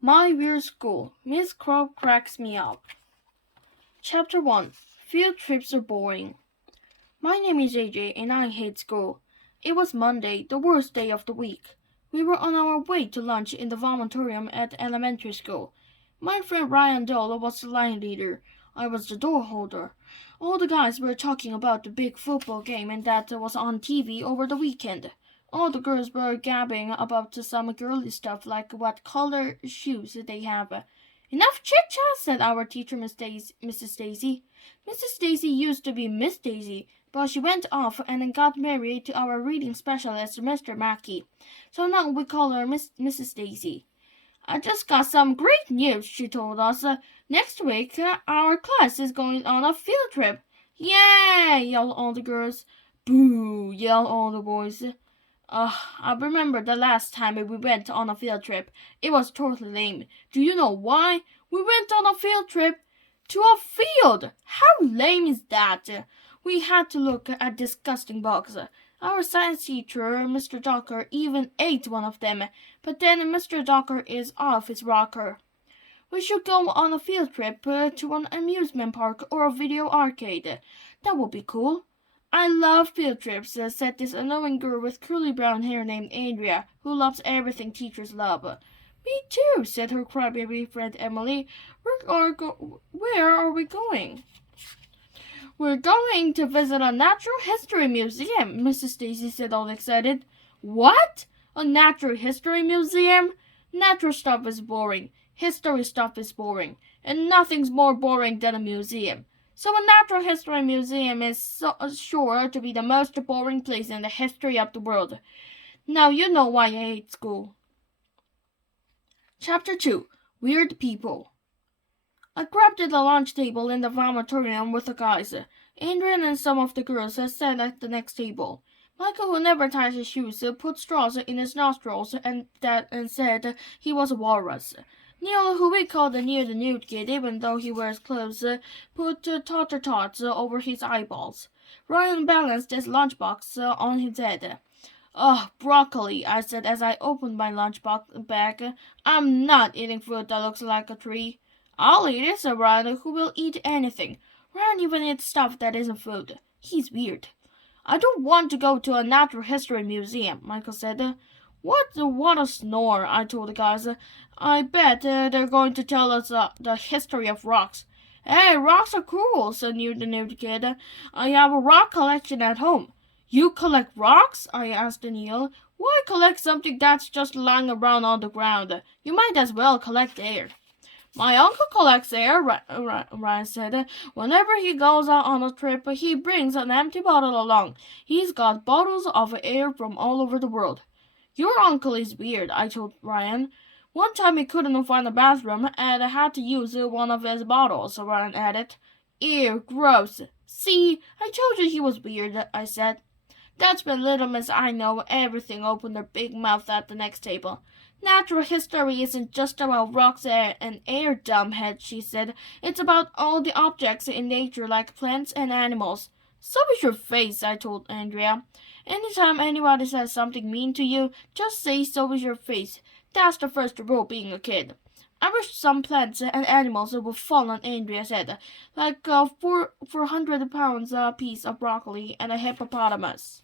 My Weird School. Miss Crow cracks me up. Chapter 1. Field trips are boring. My name is AJ and I hate school. It was Monday, the worst day of the week. We were on our way to lunch in the vomitorium at elementary school. My friend Ryan Dole was the line leader. I was the door holder. All the guys were talking about the big football game and that was on TV over the weekend. All the girls were gabbing about some girly stuff like what color shoes they have. Enough chit-chat, said our teacher, Mrs. Daisy. Mrs. Daisy used to be Miss Daisy, but she went off and got married to our reading specialist, Mr. Mackey. So now we call her Mrs. Daisy. I just got some great news, she told us. Next week, our class is going on a field trip. Yay! Yelled all the girls. Boo! Yelled all the boys. I remember the last time we went on a field trip. It was totally lame. Do you know why? We went on a field trip to a field. How lame is that? We had to look at disgusting bugs. Our science teacher, Mr. Docker, even ate one of them, but then Mr. Docker is off his rocker. We should go on a field trip to an amusement park or a video arcade. That would be cool. I love field trips, said this annoying girl with curly brown hair named Andrea, who loves everything teachers love. Me too, said her crybaby friend Emily. Where are we going? We're going to visit a natural history museum, Mrs. Daisy said, all excited. What? A natural history museum? Natural stuff is boring. History stuff is boring. And nothing's more boring than a museum. So a natural history museum is sure to be the most boring place in the history of the world. Now you know why I hate school. Chapter 2. Weird People. I grabbed at the lunch table in the vomitorium with the guys. Adrian and some of the girls sat at the next table. Michael, who never ties his shoes, put straws in his nostrils and said he was a walrus. Neil, who we called the near the nude kid, even though he wears clothes, put tater tots over his eyeballs. Ryan balanced his lunchbox on his head. Oh, broccoli, I said as I opened my lunchbox bag. I'm not eating fruit that looks like a tree. I'll eat it, said Ryan, who will eat anything. Ryan even eats stuff that isn't food. He's weird. I don't want to go to a natural history museum, Michael said. What a snore, I told the guys. I bet they're going to tell us the history of rocks. Hey, rocks are cool, said the new kid. I have a rock collection at home. You collect rocks? I asked Neil. Why collect something that's just lying around on the ground? You might as well collect air. My uncle collects air, Ryan said. Whenever he goes out on a trip, he brings an empty bottle along. He's got bottles of air from all over the world. Your uncle is weird, I told Ryan. One time he couldn't find a bathroom and had to use one of his bottles, Ryan added. Ew, gross. See, I told you he was weird, I said. That's when little Miss I Know Everything opened her big mouth at the next table. Natural history isn't just about rocks and air, dumbhead, she said. It's about all the objects in nature like plants and animals. So is your face, I told Andrea. Anytime anybody says something mean to you, just say so is your face. That's the first rule being a kid. I wish some plants and animals would fall on Andrea's head, like 400 pounds a piece of broccoli and a hippopotamus.